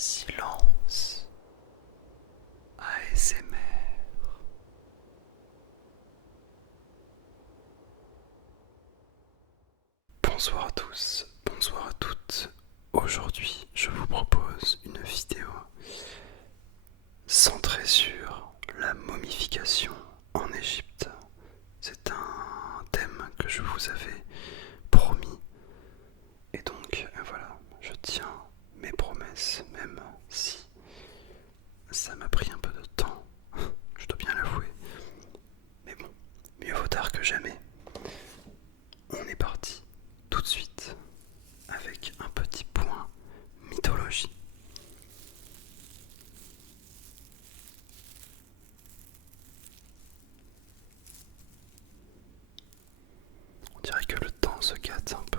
Silence ASMR. Bonsoir à tous, bonsoir à toutes. Aujourd'hui, je vous propose une vidéo centrée sur la momification en Égypte. C'est un thème que je vous avais promis. Et donc, voilà, je tiens mes promesses, même si ça m'a pris un peu de temps, je dois bien l'avouer. Mais bon, mieux vaut tard que jamais. On est parti tout de suite avec un petit point mythologie. On dirait que le temps se gâte un peu.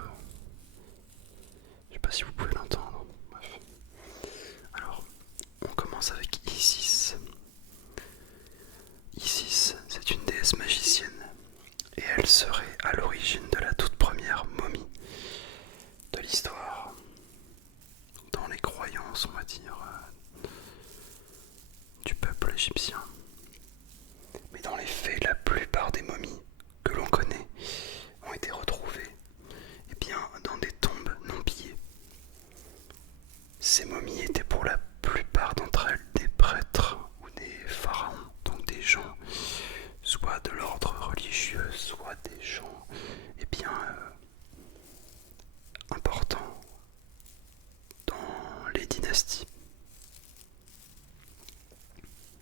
Je sais pas si vous pouvez l'entendre. Bref. Alors, on commence avec Isis. Isis, c'est une déesse magicienne et elle serait à l'origine de la toute première momie de l'histoire. Dans les croyances, on va dire, du peuple égyptien. Mais dans les faits, la plupart des momies que l'on connaît ont été retrouvées dans des tombes non pillées. Ces momies étaient pour la plupart d'entre elles des prêtres ou des pharaons, donc des gens soit de l'ordre religieux, soit des gens importants dans les dynasties.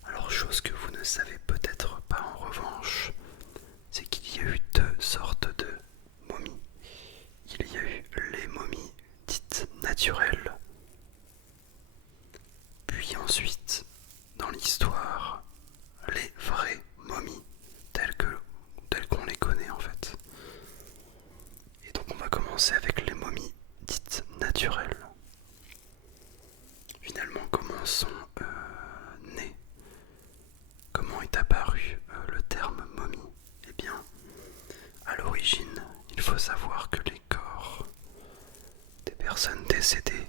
Alors, chose que vous ne savez peut-être pas en revanche, c'est qu'il y a eu deux sortes de momies. Il y a eu les momies dites naturelles, puis ensuite, dans l'histoire, les vraies momies, telles qu'on les connaît en fait. Et donc on va commencer avec les momies dites naturelles. Finalement, comment sont nées, comment est apparu le terme momie? Eh bien, à l'origine, il faut savoir que les corps des personnes décédées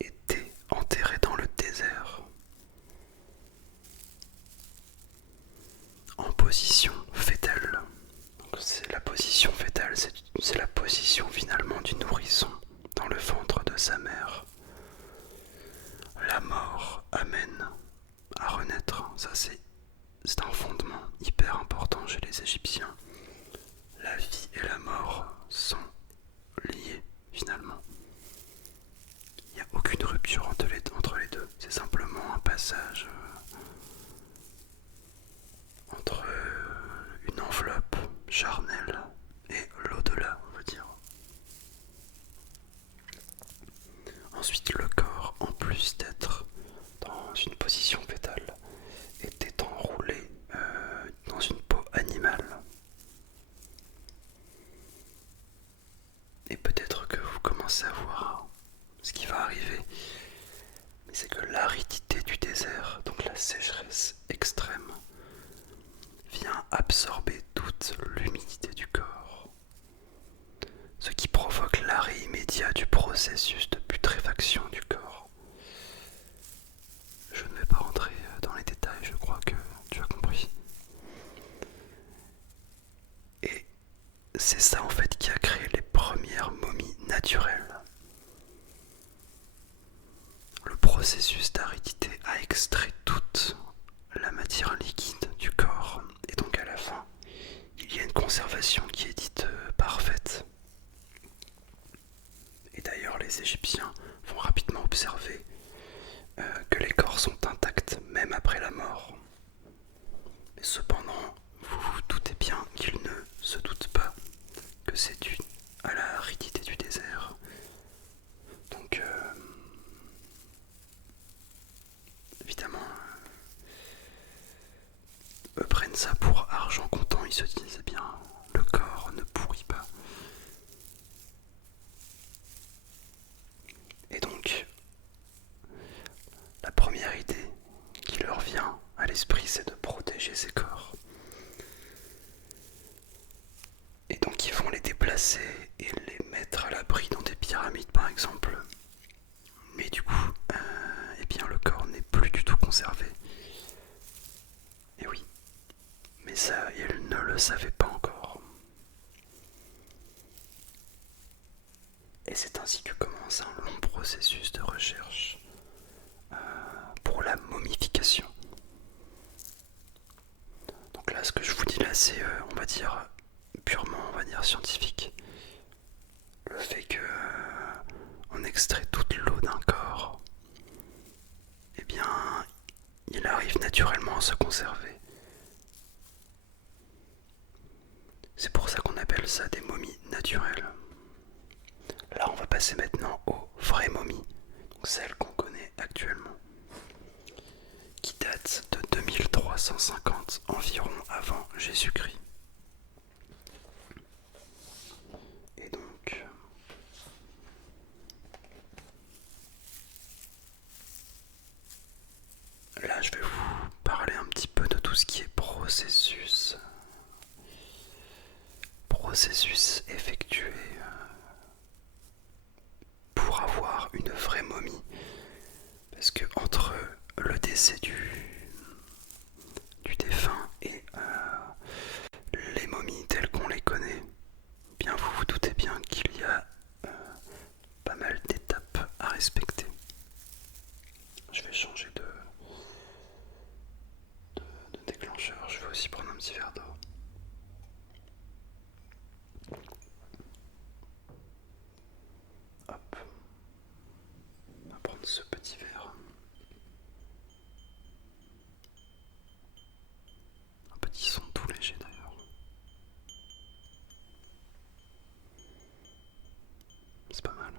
étaient enterrés dans le désert, en position fétale. Donc c'est la position fétale, c'est la position finalement du nourrisson dans le ventre de sa mère. La mort amène à renaître, ça c'est un fondement hyper important chez les Égyptiens. La vie et la mort sont liées finalement. Il n'y a aucune rupture entre les deux, c'est simplement un passage entre une enveloppe charnelle et l'au-delà, on va dire. Ensuite, le corps, en plus d'être dans une position fétale, était enroulé dans une peau animale. Et peut-être que vous commencez à voir ce qui va arriver, mais c'est que l'aridité du désert, donc la sécheresse extrême, vient absorber toute l'humidité du corps, ce qui provoque l'arrêt immédiat du processus de putréfaction du corps. Je ne vais pas rentrer dans les détails, je crois que tu as compris. Et c'est ça en fait qui a créé les premières momies naturelles. Le processus d'aridité a extrait toute la matière liquide du corps et donc à la fin, il y a une conservation qui est dite parfaite. Et d'ailleurs, les Égyptiens vont rapidement observer que les corps sont intacts même après la mort. Mais cependant, vous vous doutez bien qu'ils ne se doutent pas que c'est dû à la aridité du désert. Donc, évidemment, eux prennent ça pour argent comptant, ils se disent, eh bien, le corps ne pourrit pas. Et donc, la première idée qui leur vient à l'esprit, c'est de protéger ces corps. Et donc ils vont les déplacer et les mettre à l'abri dans des pyramides par exemple. Mais du coup, long processus de recherche pour la momification. Donc là, ce que je vous dis là, c'est, on va dire, purement, on va dire, scientifique. Le fait que on extrait toute l'eau d'un corps, eh bien, il arrive naturellement à se conserver. C'est pour ça qu'on appelle ça des momies naturelles. Là, on va passer maintenant aux vraies momies, donc celles qu'on connaît actuellement, qui datent de 2350 environ avant Jésus-Christ. Et donc, là, je vais vous parler un petit peu de tout ce qui est processus effectué pour avoir une vraie momie. Parce que entre le décès du défunt et les momies telles qu'on les connaît, bien vous vous doutez bien qu'il y a pas mal d'étapes à respecter. Je vais changer de déclencheur, je vais aussi prendre un petit verre d'eau. Hop, on va prendre ce petit verre. Un petit son tout léger d'ailleurs. C'est pas mal.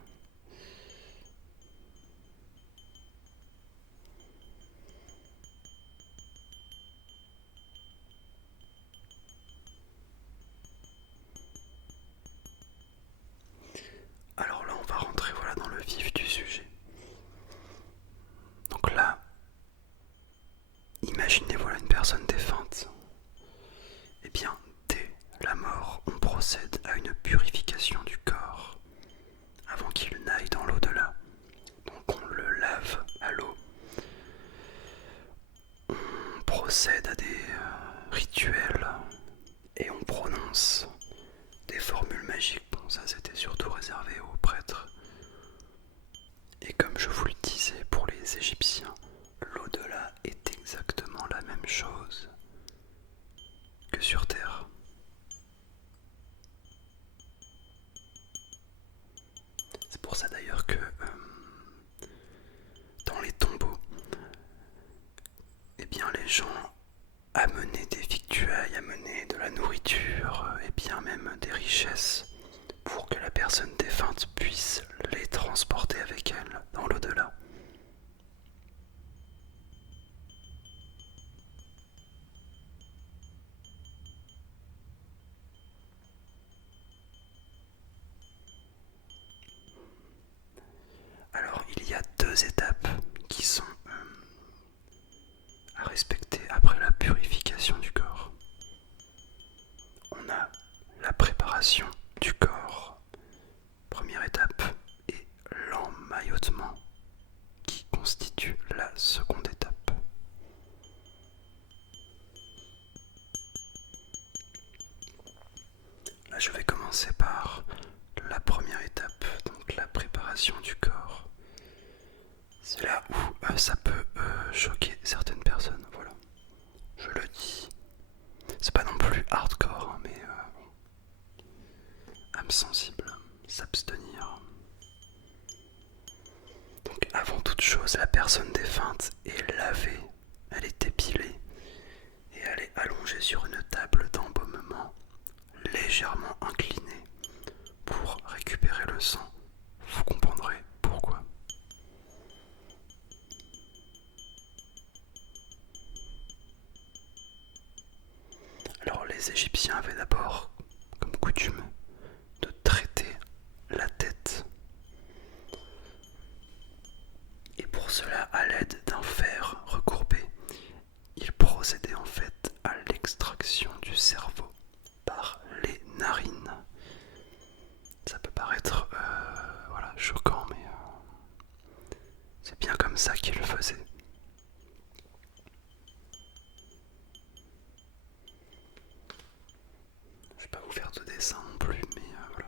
Alors là, on va rentrer voilà, dans le vif du sujet. Donc là, imaginez voilà une personne défunte. Eh bien, dès la mort, on procède à une purification du corps avant qu'il n'aille dans l'au-delà. Donc on le lave à l'eau. On procède à des rituels et on prononce des formules magiques. Bon, ça c'était surtout réservé aux prêtres. Et comme je vous le disais pour les Égyptiens, l'au-delà est exactement la même chose que sur Terre. C'est pour ça d'ailleurs que dans les tombeaux, eh bien les gens amenaient des victuailles, amenaient de la nourriture et bien même des richesses pour que la personne défunte puisse les transporter avec elle dans l'au-delà. Alors il y a deux étapes qui sont à respecter après la purification du corps. On a la préparation du corps, première étape, et l'emmaillotement qui constitue la seconde étape. Là je vais commencer par la première étape, donc la préparation du corps. C'est là où ça peut choquer certaines personnes, voilà. Je le dis. C'est pas non plus hardcore, hein, mais âme sensible, s'abstenir. Donc avant toute chose, la personne défunte est lavée, elle est épilée et elle est allongée sur une table d'embaumement légèrement inclinée pour récupérer le sang. Vous comprendrez pourquoi. Alors les Égyptiens avaient d'abord comme coutume de traiter la tête. Et pour cela, à l'aide d'un fer recourbé, ils procédaient en fait à l'extraction du cerveau par les narines. Ça peut paraître voilà, choquant, mais c'est bien comme ça qu'ils le faisaient. Je vais pas vous faire de dessin non plus, mais voilà.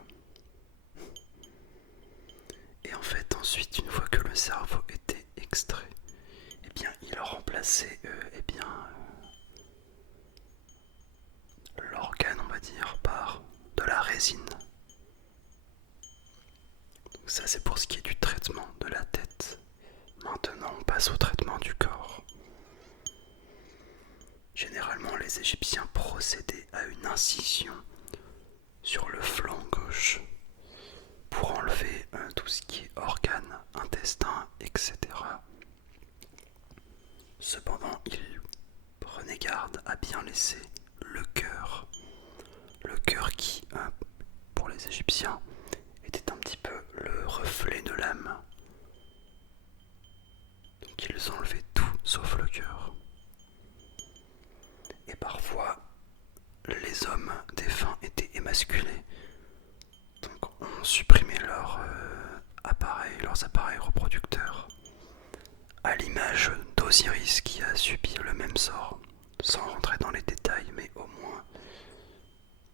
Et en fait, ensuite, ensuite, une fois que le cerveau était extrait, eh bien, il remplaçait l'organe, on va dire, par de la résine. Donc ça, c'est pour ce qui est du traitement de la tête. Maintenant, on passe au traitement du corps. Généralement, les Égyptiens procédaient à une incision sur le flanc gauche pour enlever tout ce qui est organes, intestins, etc. Cependant, ils prenaient garde à bien laisser le cœur. Le cœur qui, pour les Égyptiens, était un petit peu le reflet de l'âme. Donc ils enlevaient tout sauf le cœur. Et parfois, les hommes défunts étaient émasculés. Donc on supprimait leurs appareils reproducteurs. À l'image d'Osiris qui a subi le même sort, sans rentrer dans les détails, mais au moins,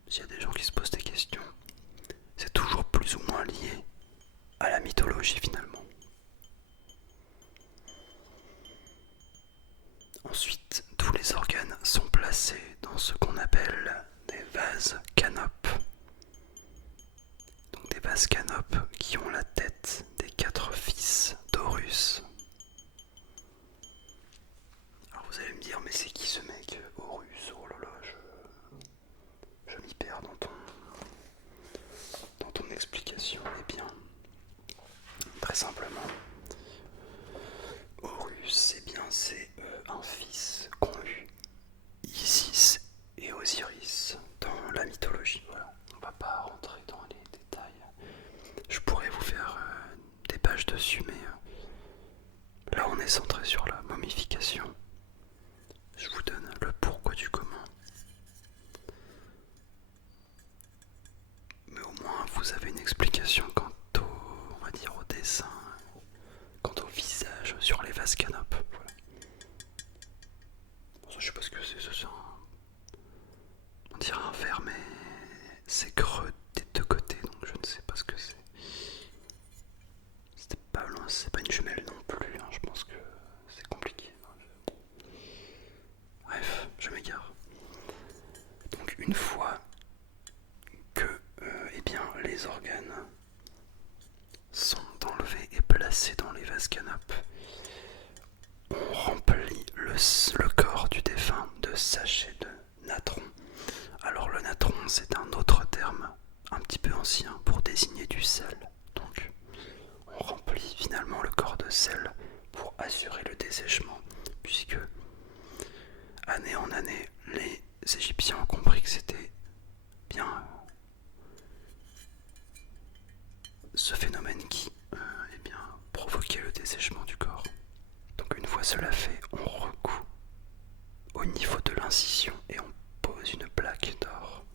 s'il y a des gens qui se posent des questions, c'est toujours plus ou moins lié à la mythologie finalement. Ensuite, tous les organes sont placés dans ce qu'on appelle des vases canopes. Donc des vases canopes qui ont la tête des 4 fils d'Horus. Alors vous allez me dire, mais c'est qui ce mec Horus? Oh là là, je m'y perds dans ton explication. Eh bien, très simplement, Horus, eh bien c'est un fils qu'ont eu Isis et Osiris dans la mythologie. Voilà. On va pas rentrer dans les détails. Je pourrais vous faire des pages dessus, mais là on est centré sur la momification. Je vous donne le pourquoi du comment. Mais au moins vous avez une explication quant au dessin, quant au visage sur les vases canopes. Voilà. Bon, ça, je sais pas ce que c'est, on dirait un verre, mais c'est creux des 2 côtés, donc je ne sais pas ce que c'est. C'est pas une jumelle non plus, hein, je pense que c'est compliqué. Bref, je m'égare. Donc une fois que les organes sont enlevés et placés dans les vases canopes, on remplit le corps du défunt de sachets de natron. Alors le natron, c'est un autre terme un petit peu ancien pour désigner du sel. Donc on remplit finalement le corps de sel pour assurer le dessèchement, puisque année en année, les Égyptiens ont compris que c'était bien ce phénomène qui provoquait le dessèchement du corps. Donc une fois cela fait, on recoue au niveau de l'incision et on pose une plaque d'or.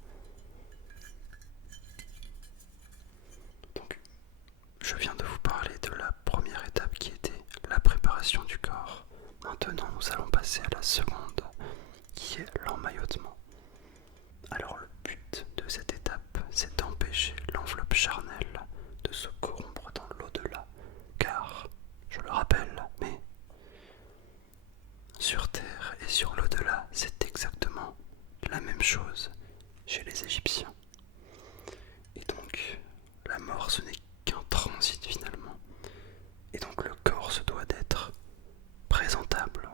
Donc je viens de vous parler de la première étape qui était la préparation du corps. Maintenant nous allons passer à la seconde qui est l'emmaillotement. Alors le but de cette étape, c'est d'empêcher l'enveloppe charnelle de se corrompre dans l'au-delà, car, je le rappelle, mais sur Terre et sur l'au-delà, c'est exactement la même chose chez les Égyptiens. Et donc, la mort, ce n'est qu'un transit finalement. Et donc le corps se doit d'être présentable.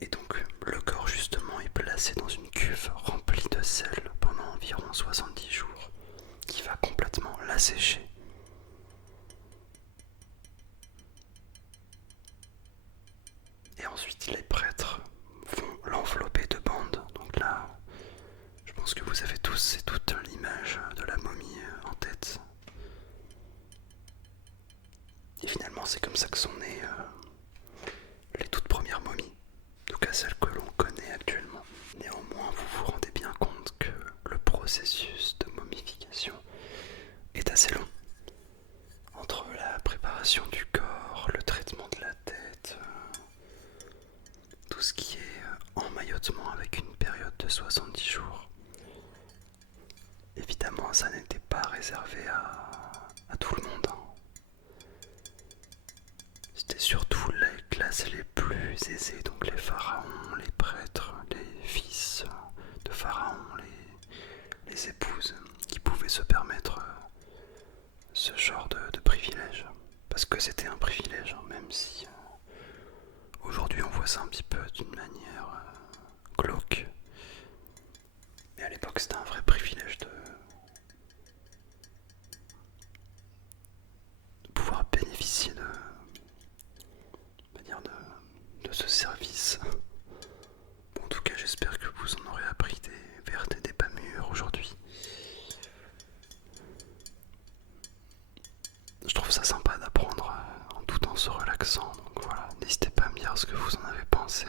Et donc le corps justement est placé dans une cuve remplie de sel pendant environ 70 jours, qui va complètement l'assécher. Et ensuite les prêtres vont l'envelopper de bandes. Donc là, je pense que vous avez tous et toutes l'image de la momie en tête. Et finalement c'est comme ça que sont nées les toutes premières momies. En tout cas celles que l'on connaît actuellement. Néanmoins, vous vous rendez bien compte que le processus de momification est assez long. Entre la préparation du corps, le traitement de la tête, tout ce qui est emmaillotement avec une période de 70 jours. Évidemment, ça n'était pas réservé à plus aisés, donc les pharaons, les prêtres, les fils de pharaons, les épouses, qui pouvaient se permettre ce genre de privilège. Parce que c'était un privilège, hein, même si aujourd'hui on voit ça un petit peu d'une manière glauque. Mais à l'époque c'était un vrai privilège de pouvoir bénéficier on va dire de ce service. Bon, en tout cas, j'espère que vous en aurez appris des vertes et des pas mûres aujourd'hui. Je trouve ça sympa d'apprendre tout en se relaxant. Donc voilà, n'hésitez pas à me dire ce que vous en avez pensé.